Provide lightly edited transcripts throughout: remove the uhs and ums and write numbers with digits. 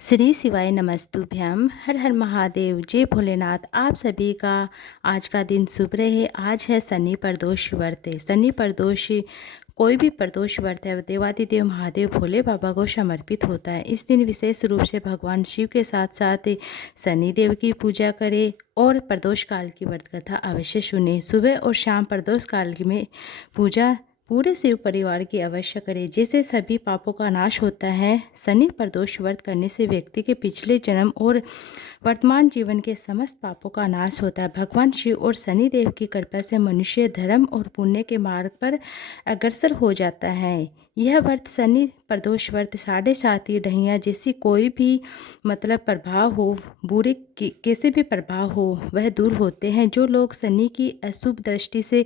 श्री शिवाय नमस्तुभ्यम। हर हर महादेव, जय भोलेनाथ। आप सभी का आज का दिन शुभ रहे। आज है शनि प्रदोष व्रत। शनि प्रदोष कोई भी प्रदोष व्रत है देवादिदेव महादेव भोले बाबा को समर्पित होता है। इस दिन विशेष रूप से भगवान शिव के साथ साथ शनि देव की पूजा करें और प्रदोष काल की व्रत कथा अवश्य सुने। सुबह और शाम प्रदोष काल में पूजा पूरे शिव परिवार की अवश्य करें, जिससे सभी पापों का नाश होता है। शनि प्रदोष व्रत करने से व्यक्ति के पिछले जन्म और वर्तमान जीवन के समस्त पापों का नाश होता है। भगवान शिव और शनि देव की कृपा से मनुष्य धर्म और पुण्य के मार्ग पर अग्रसर हो जाता है। यह व्रत शनि प्रदोष व्रत 7.5 ढैया जैसी कोई भी प्रभाव हो, बुरे कैसे भी प्रभाव हो, वह दूर होते हैं। जो लोग शनि की अशुभ दृष्टि से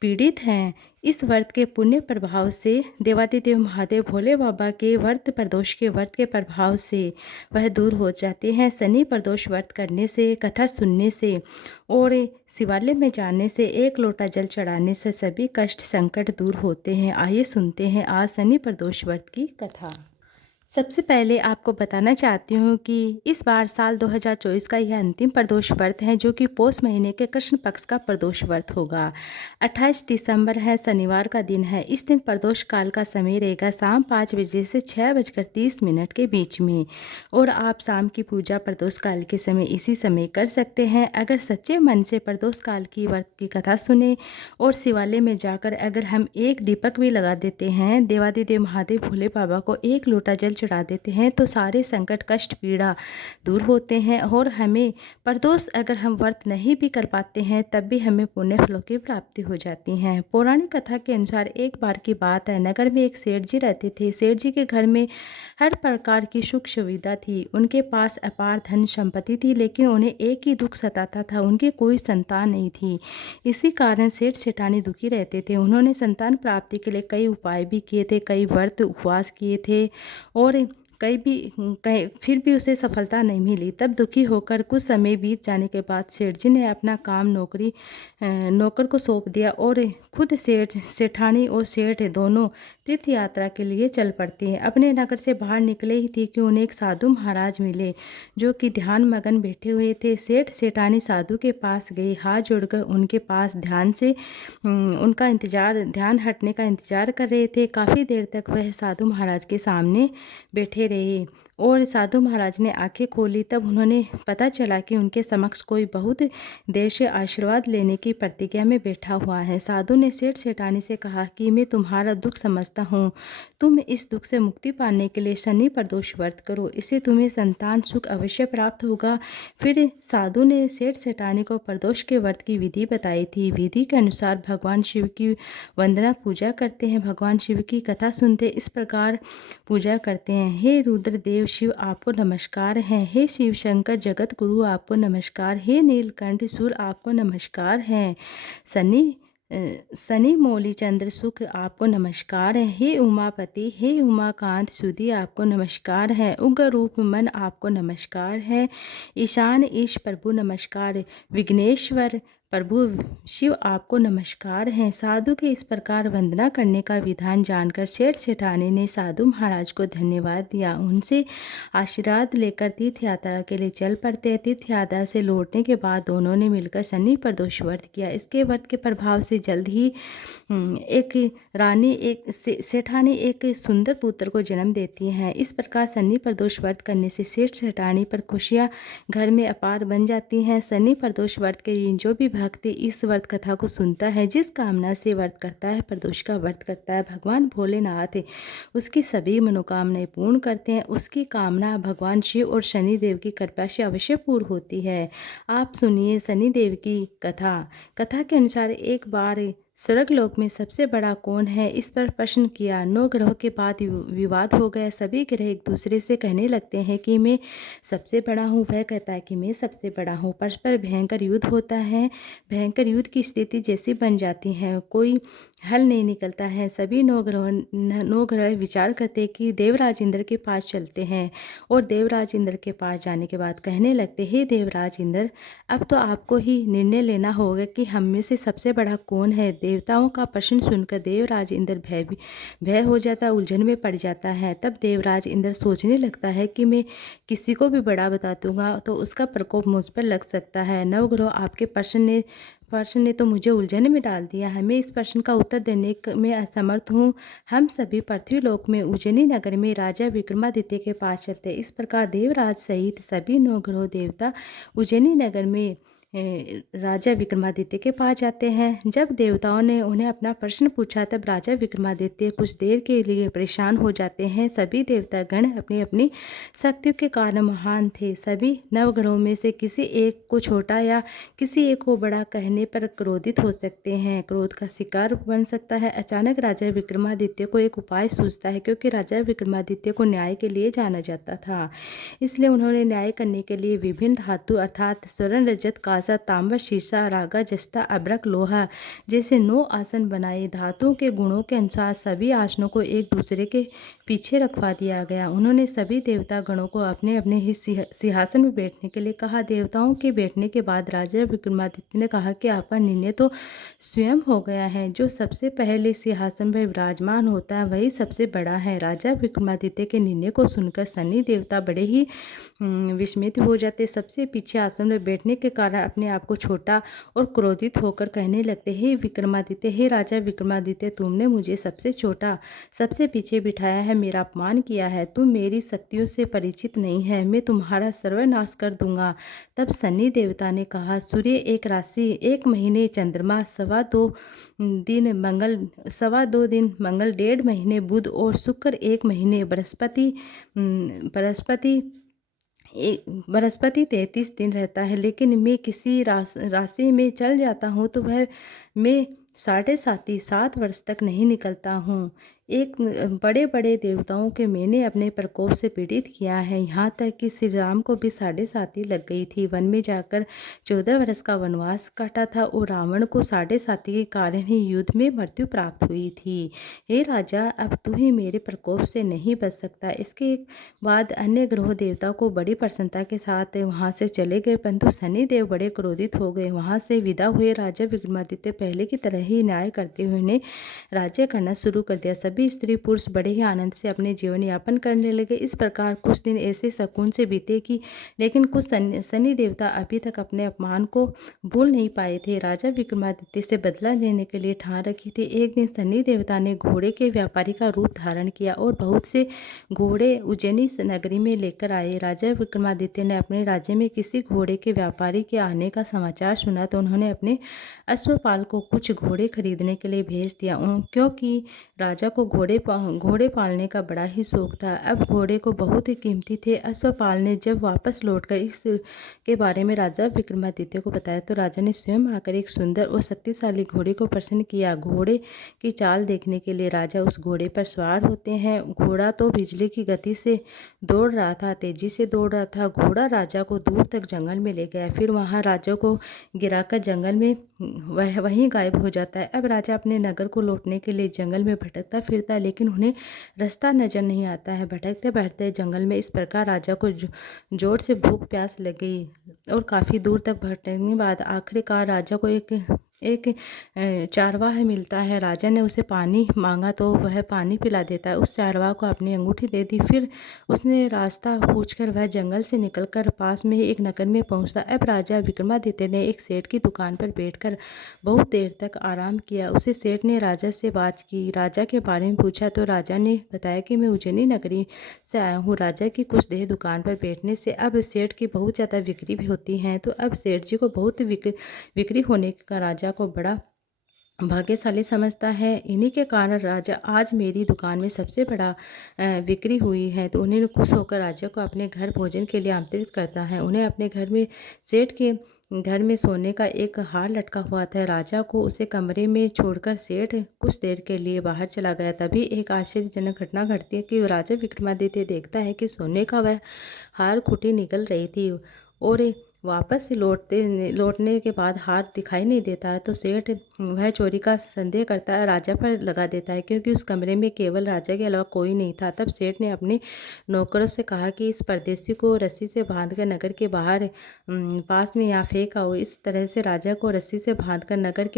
पीड़ित हैं, इस व्रत के पुण्य प्रभाव से देवादिदेव महादेव भोले बाबा के व्रत प्रदोष के व्रत के प्रभाव से वह दूर हो जाते हैं। शनि प्रदोष व्रत करने से, कथा सुनने से और शिवालय में जाने से, एक लोटा जल चढ़ाने से सभी कष्ट संकट दूर होते हैं। आइए सुनते हैं आज शनि प्रदोष व्रत की कथा। सबसे पहले आपको बताना चाहती हूँ कि इस बार साल 2024 का यह अंतिम प्रदोष व्रत है, जो कि पौष महीने के कृष्ण पक्ष का प्रदोष व्रत होगा। 28 दिसंबर है, शनिवार का दिन है। इस दिन प्रदोष काल का समय रहेगा शाम 5 बजे से 6:30 के बीच में, और आप शाम की पूजा प्रदोष काल के समय इसी समय कर सकते हैं। अगर सच्चे मन से प्रदोष काल की व्रत की कथा सुने और शिवालय में जाकर अगर हम एक दीपक भी लगा देते हैं, देवादिदेव महादेव भोले बाबा को एक लोटा जल चढ़ा देते हैं, तो सारे संकट कष्ट पीड़ा दूर होते हैं। और हमें प्रदोष अगर हम व्रत नहीं भी कर पाते हैं, तब भी हमें पुण्य फलों की प्राप्ति हो जाती है। पौराणिक कथा के अनुसार एक बार की बात है, नगर में एक सेठ जी रहते थे। सेठ जी के घर में हर प्रकार की सुख सुविधा थी, उनके पास अपार धन संपत्ति थी, लेकिन उन्हें एक ही दुख सताता था, उनकी कोई संतान नहीं थी। इसी कारण सेठ सेठानी दुखी रहते थे। उन्होंने संतान प्राप्ति के लिए कई उपाय भी किए थे, कई व्रत उपवास किए थे, और फिर भी उसे सफलता नहीं मिली। तब दुखी होकर कुछ समय बीत जाने के बाद सेठ जी ने अपना काम नौकर को सौंप दिया और खुद सेठानी और सेठ दोनों तीर्थ यात्रा के लिए चल पड़ती हैं। अपने नगर से बाहर निकले ही थी कि उन्हें एक साधु महाराज मिले, जो कि ध्यान मगन बैठे हुए थे। सेठ सेठानी साधु के पास गई, हाथ जोड़कर उनके पास ध्यान से ध्यान हटने का इंतजार कर रहे थे। काफ़ी देर तक वह साधु महाराज के सामने बैठे रहे और साधु महाराज ने आंखें खोली। तब उन्होंने पता चला कि उनके समक्ष कोई बहुत देर से आशीर्वाद लेने की प्रतिज्ञा में बैठा हुआ है। साधु ने सेठ सेठानी से कहा कि मैं तुम्हारा दुख समझता हूँ, तुम इस दुख से मुक्ति पाने के लिए शनि प्रदोष व्रत करो, इससे तुम्हें संतान सुख अवश्य प्राप्त होगा। फिर साधु ने सेठ सेठानी को प्रदोष के व्रत की विधि बताई थी। विधि के अनुसार भगवान शिव की वंदना पूजा करते हैं, भगवान शिव की कथा सुनते इस प्रकार पूजा करते हैं। हे रुद्रदेव शिव आपको नमस्कार है, हे शिव शंकर जगत गुरु आपको नमस्कार, हे नीलकंठ सुर आपको नमस्कार है, शनि मौली चंद्र सुख आपको नमस्कार है, हे उमापति हे उमाकांत सुधी आपको नमस्कार है, उग्र रूप मन आपको नमस्कार है, ईशान ईश प्रभु नमस्कार, विघ्नेश्वर प्रभु शिव आपको नमस्कार है। साधु के इस प्रकार वंदना करने का विधान जानकर सेठ सेठानी ने साधु महाराज को धन्यवाद दिया, उनसे आशीर्वाद लेकर तीर्थ यात्रा के लिए चल पड़ते। तीर्थ यात्रा से लौटने के बाद दोनों ने मिलकर शनि प्रदोष व्रत किया। इसके व्रत के प्रभाव से जल्द ही सेठानी एक सुंदर पुत्र को जन्म देती हैं। इस प्रकार शनि प्रदोष व्रत करने से सेठ सेठानी पर खुशियाँ घर में अपार बन जाती हैं। शनि प्रदोष व्रत के दिन जो भी भक्त इस व्रत कथा को सुनता है, जिस कामना से व्रत करता है, प्रदोष का व्रत करता है, भगवान भोलेनाथ उसकी सभी मनोकामनाएं पूर्ण करते हैं। उसकी कामना भगवान शिव और शनि देव की कृपा से अवश्य पूर्ण होती है। आप सुनिए शनि देव की कथा के अनुसार एक बार स्वर्गलोक में सबसे बड़ा कौन है, इस पर प्रश्न किया। 9 ग्रहों के बाद विवाद हो गया। सभी ग्रह एक दूसरे से कहने लगते हैं कि मैं सबसे बड़ा हूँ, वह कहता है कि मैं सबसे बड़ा हूँ। परस्पर भयंकर युद्ध होता है। भयंकर युद्ध की स्थिति जैसी बन जाती है। कोई हल नहीं निकलता है। सभी नौ ग्रह विचार करते कि देवराज इंद्र के पास चलते हैं और देवराज इंद्र के पास जाने के बाद कहने लगते, हे देवराज इंद्र, अब तो आपको ही निर्णय लेना होगा कि हम में से सबसे बड़ा कौन है। देवताओं का प्रश्न सुनकर देवराज इंद्र भय हो जाता, उलझन में पड़ जाता है। तब देवराज इंद्र सोचने लगता है कि मैं किसी को भी बड़ा बता दूंगा तो उसका प्रकोप मुझ पर लग सकता है। नवग्रह आपके प्रश्न ने तो मुझे उलझन में डाल दिया है। मैं इस प्रश्न का उत्तर देने में असमर्थ हूँ। हम सभी पृथ्वीलोक में उज्जैनी नगर में राजा विक्रमादित्य के पास चलते। इस प्रकार देवराज सहित सभी नौ ग्रह देवता उज्जैनी नगर में राजा विक्रमादित्य के पास जाते हैं। जब देवताओं ने उन्हें अपना प्रश्न पूछा तब राजा विक्रमादित्य कुछ देर के लिए परेशान हो जाते हैं। सभी देवतागण अपनी अपनी शक्तियों के कारण महान थे। सभी नवग्रहों में से किसी एक को छोटा या किसी एक को बड़ा कहने पर क्रोधित हो सकते हैं, क्रोध का शिकार बन सकता है। अचानक राजा विक्रमादित्य को एक उपाय सूझता है, क्योंकि राजा विक्रमादित्य को न्याय के लिए जाना जाता था। इसलिए उन्होंने न्याय करने के लिए विभिन्न धातु अर्थात स्वर्ण, रजत, कांसा, तांबा, शीशा, रागा, जस्ता, अब्रक, लोहा जैसे 9 आसन बनाए। धातुओं के गुणों के अनुसार सभी आसनों को एक दूसरे के पीछे रखवा दिया गया। उन्होंने सभी देवता गणों को अपने अपने ही सिंहासन में बैठने के लिए कहा। देवताओं के बैठने के बाद राजा विक्रमादित्य ने कहा कि आपका निर्णय तो स्वयं हो गया है। जो सबसे पहले सिंहासन पर विराजमान होता है वही सबसे बड़ा है। राजा विक्रमादित्य के निर्णय को सुनकर सनी देवता बड़े ही विस्मित हो जाते। सबसे पीछे आसन में बैठने के कारण अपने आप को छोटा और क्रोधित होकर कहने लगते, हे विक्रमादित्य, हे राजा विक्रमादित्य, तुमने मुझे सबसे छोटा, सबसे पीछे बिठाया है, मेरा अपमान किया है। तुम मेरी शक्तियों से परिचित नहीं है, मैं तुम्हारा सर्वनाश कर दूंगा। तब सनी देवता ने कहा, सूर्य एक राशि, 1 महीने चंद्रमा, 2.25 दिन मंगल, 1.5 महीने बुध और शुक्र, 1 महीने बृहस्पति 33 दिन रहता है। लेकिन मैं किसी राशि में चल जाता हूँ तो वह मैं 7.5 वर्ष तक नहीं निकलता हूँ। एक बड़े बड़े देवताओं के मैंने अपने प्रकोप से पीड़ित किया है, यहाँ तक कि श्री राम को भी 7.5 लग गई थी। वन में जाकर 14 वर्ष का वनवास काटा था और रावण को 7.5 के कारण ही युद्ध में मृत्यु प्राप्त हुई थी। हे राजा, अब तू ही मेरे प्रकोप से नहीं बच सकता। इसके बाद अन्य ग्रह देवता को बड़ी प्रसन्नता के साथ वहाँ से चले गए, परंतु शनिदेव बड़े क्रोधित हो गए। वहाँ से विदा हुए राजा विक्रमादित्य पहले की तरह ही न्याय करते हुए उन्हें राज्य करना शुरू कर दिया। सभी स्त्री पुरुष बड़े ही आनंद से अपने जीवन यापन करने लगे। इस प्रकार कुछ दिन ऐसे सुकून से बीते कि लेकिन कुछ शनि देवता अभी तक अपने अपमान को भूल नहीं पाए थे। राजा विक्रमादित्य से बदला लेने के लिए ठान रखी थी। एक दिन शनि देवता ने घोड़े के व्यापारी का रूप धारण किया और बहुत से घोड़े उज्जैनी नगरी में लेकर आए। राजा विक्रमादित्य ने अपने राज्य में किसी घोड़े के व्यापारी के आने का समाचार सुना तो उन्होंने अपने अश्वपाल को कुछ घोड़े खरीदने के लिए भेज दिया, क्योंकि राजा को घोड़े पालने का बड़ा ही शौक था। अब घोड़े को बहुत ही कीमती थे। अश्वपाल ने जब वापस लौटकर इस के बारे में राजा विक्रमादित्य को बताया तो राजा ने स्वयं आकर एक सुंदर और शक्तिशाली घोड़े को प्रसन्न किया। घोड़े की चाल देखने के लिए राजा उस घोड़े पर सवार होते हैं। घोड़ा तो बिजली की गति से दौड़ रहा था, तेजी से दौड़ रहा था। घोड़ा राजा को दूर तक जंगल में ले गया, फिर वहां राजा को गिराकर जंगल में वहीं गायब हो जाता है। अब राजा अपने नगर को लौटने के लिए जंगल में भटकता फिरता है, लेकिन उन्हें रास्ता नजर नहीं आता है। भटकते भटकते जंगल में इस प्रकार राजा को जोर से भूख प्यास लग गई और काफ़ी दूर तक भटकने के बाद आखिरकार राजा को एक चारवाहा मिलता है। राजा ने उसे पानी मांगा तो वह पानी पिला देता है। उस चारवाहा को अपनी अंगूठी दे दी। फिर उसने रास्ता पूछकर वह जंगल से निकलकर पास में ही एक नगर में पहुंचता। अब राजा विक्रमादित्य ने एक सेठ की दुकान पर बैठकर बहुत देर तक आराम किया। उसे सेठ ने राजा से बात की, राजा के बारे में पूछा तो राजा ने बताया कि मैं उज्जैनी नगरी से आया हूँ। राजा की कुछ देर दुकान पर बैठने से अब सेठ की बहुत ज़्यादा बिक्री भी होती है। तो अब सेठ जी को बहुत बिक्री होने का राजा को बड़ा भाग्यशाली समझता है। इन्हीं के कारण राजा आज मेरी दुकान में सबसे बड़ा बिक्री हुई है। तो उन्हें खुश होकर राजा को अपने घर भोजन के लिए आमंत्रित करता है। उन्हें अपने घर में सेठ के घर में सोने का एक हार लटका हुआ था। राजा को उसे कमरे में छोड़कर सेठ कुछ देर के लिए बाहर चला गया। तभी एक आश्चर्यजनक घटना घटती है कि राजा विक्रमादित्य देखता है कि सोने का वह हार खूंटी निकल रही थी और वापस से लौटने के बाद हार दिखाई नहीं देता है, तो सेठ वह चोरी का संदेह करता है, राजा पर लगा देता है, क्योंकि उस कमरे में केवल राजा के अलावा कोई नहीं था। तब सेठ ने अपने नौकरों से कहा कि इस परदेसी को रस्सी से बांधकर नगर के बाहर पास में यहाँ फेंक आओ। इस तरह से राजा को रस्सी से बांधकर नगर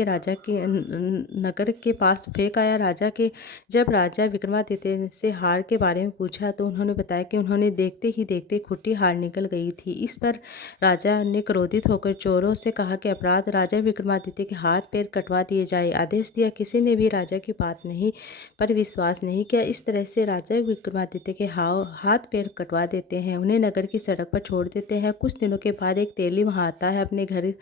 के पास फेंक आया। जब राजा विक्रमादित्य से हार के बारे में पूछा तो उन्होंने बताया कि उन्होंने देखते ही देखते खुट्टी हार निकल गई थी। इस पर राजा ने क्रोधित होकर चोरों से कहा कि अपराध राजा विक्रमादित्य के हाथ पैर कटवा दिए जाए। आदेश दिया। किसी ने भी राजा की बात नहीं पर विश्वास नहीं किया। इस तरह से राजा विक्रमादित्य के हाथ पैर कटवा देते हैं, उन्हें नगर की सड़क पर छोड़ देते हैं। कुछ दिनों के बाद एक तेली वहाँ आता है, अपने घर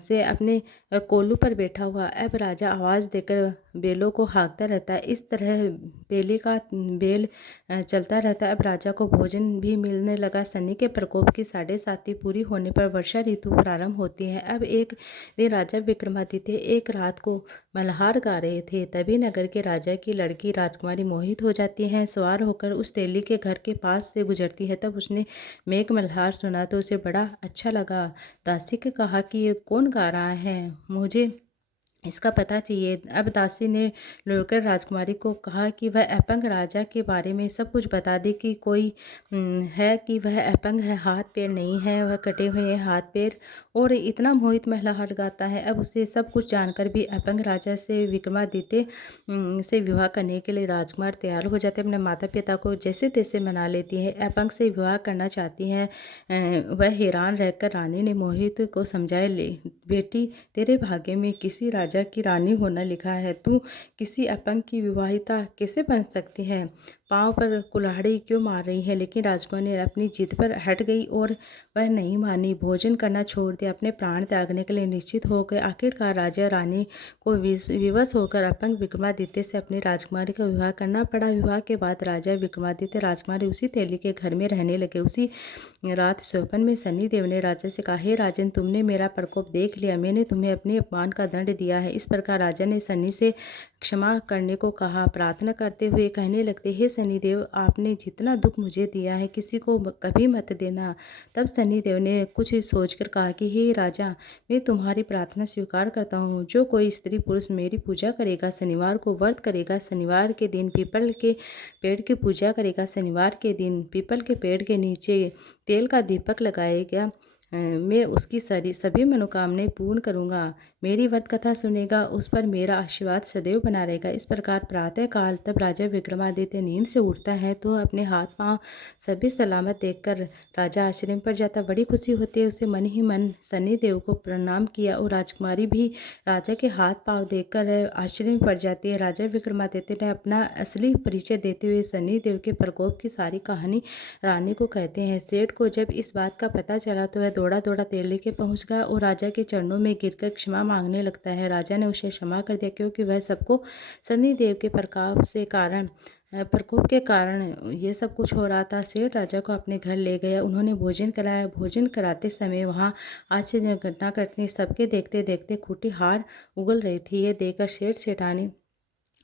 से अपने कोल्लू पर बैठा हुआ। अब राजा आवाज़ देकर बेलों को हाँकता रहता है। इस तरह तेली का बेल चलता रहता है। अब राजा को भोजन भी मिलने लगा। शनि के प्रकोप की 7.5 पूरी होने पर वर्षा ऋतु प्रारंभ होती है। अब एक दिन राजा विक्रमादित्य एक रात को मल्हार गा रहे थे, तभी नगर के राजा की लड़की राजकुमारी मोहित हो जाती है। सवार होकर उस तेली के घर के पास से गुजरती है। तब उसने मेघ मल्हार सुना तो उसे बड़ा अच्छा लगा। दासी ने कहा कि ये कौन गा रहा है, मुझे इसका पता चाहिए। अब दासी ने लौटकर राजकुमारी को कहा कि वह अपंग राजा के बारे में सब कुछ बता दे, कि कोई है कि वह अपंग है, हाथ पैर नहीं है, वह कटे हुए हैं हाथ पैर, और इतना मोहित मल्हार गाता है। अब उसे सब कुछ जानकर भी अपंग राजा से विक्रमादित्य से विवाह करने के लिए राजकुमार तैयार हो जाते हैं। अपने माता पिता को जैसे तैसे मना लेती है, अपंग से विवाह करना चाहती हैं। वह हैरान रहकर रानी ने मोहित को समझाया, ले बेटी, तेरे भाग्य में किसी राजा की रानी होना लिखा है, तू किसी अपंग की विवाहिता कैसे बन सकती है? पाँव पर कुल्हाड़ी क्यों मार रही है? लेकिन राजकुमारी अपनी जिद पर हट गई और वह नहीं मानी। भोजन करना छोड़ दिया, अपने प्राण त्यागने के लिए निश्चित हो गए। आखिरकार राजा रानी को विवश होकर अपंग विक्रमादित्य से अपनी राजकुमारी का विवाह करना पड़ा। विवाह के बाद राजा विक्रमादित्य राजकुमारी उसी तेली के घर में रहने लगे। उसी रात स्वप्न में शनिदेव ने राजा से कहा, हे राजन, तुमने मेरा प्रकोप देख लिया, मैंने तुम्हें अपने अपमान का दंड दिया है। इस प्रकार राजा ने शनि से क्षमा करने को कहा। प्रार्थना करते हुए कहने लगते, हे शनिदेव, आपने जितना दुख मुझे दिया है किसी को कभी मत देना। तब शनिदेव ने कुछ सोचकर कहा कि हे राजा, मैं तुम्हारी प्रार्थना स्वीकार करता हूँ। जो कोई स्त्री पुरुष मेरी पूजा करेगा, शनिवार को व्रत करेगा, शनिवार के दिन पीपल के पेड़ की पूजा करेगा, शनिवार के दिन पीपल के पेड़ के नीचे तेल का दीपक लगाएगा, मैं उसकी सभी मनोकामनाएं पूर्ण करूंगा। मेरी व्रत कथा सुनेगा, उस पर मेरा आशीर्वाद सदैव बना रहेगा। इस प्रकार प्रातः काल तब राजा विक्रमादित्य नींद से उठता है तो अपने हाथ पांव सभी सलामत देखकर राजा आश्रम पर जाता। बड़ी खुशी होती है। उसे मन ही मन शनिदेव को प्रणाम किया और राजकुमारी भी राजा के हाथ पांव देखकर आश्चर्य पड़ जाती है। राजा विक्रमादित्य ने अपना असली परिचय देते हुए शनिदेव के प्रकोप की सारी कहानी रानी को कहते हैं। सेठ को जब इस बात का पता चला तो वह दौड़ा दौड़ा तेल लेके पहुंच गया और राजा के चरणों में गिरकर क्षमा मांगने लगता है। राजा ने उसे क्षमा कर दिया, क्योंकि वह सबको शनिदेव के प्रकोप के कारण ये सब कुछ हो रहा था। सेठ राजा को अपने घर ले गया, उन्होंने भोजन कराया। भोजन कराते समय वहाँ आश्चर्य घटना घटनी, सबके देखते देखते खूंटी हार उगल रही थी। ये देखकर सेठ सेठानी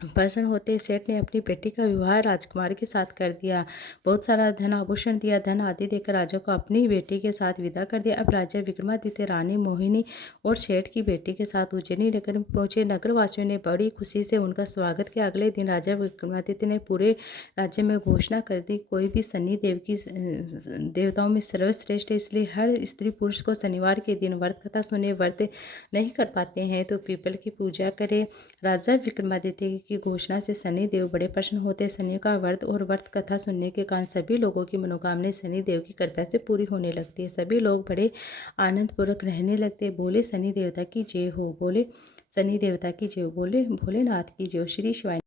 प्रसन्न होते सेठ ने अपनी बेटी का विवाह राजकुमारी के साथ कर दिया। बहुत सारा धन आभूषण दिया। धन आदि देकर राजा को अपनी बेटी के साथ विदा कर दिया। अब राजा विक्रमादित्य रानी मोहिनी और सेठ की बेटी के साथ उज्जैनी नगर में पहुंचे। नगरवासियों ने बड़ी खुशी से उनका स्वागत किया। अगले दिन राजा विक्रमादित्य ने पूरे राज्य में घोषणा कर दी, कोई भी शनि देव की देवताओं में सर्वश्रेष्ठ है, इसलिए हर स्त्री पुरुष को शनिवार के दिन व्रत कथा सुने। व्रत नहीं कर पाते हैं तो पीपल की पूजा करे। राजा विक्रमादित्य की घोषणा से शनि देव बड़े प्रसन्न होते। शनि का व्रत और व्रत कथा सुनने के कारण सभी लोगों की मनोकामनाएं शनि देव की कृपा से पूरी होने लगती है। सभी लोग बड़े आनंद पूर्वक रहने लगते। बोले शनि देवता की जय हो, बोले शनि देवता की जय हो, बोले भोलेनाथ की जय हो। श्री शिवाय।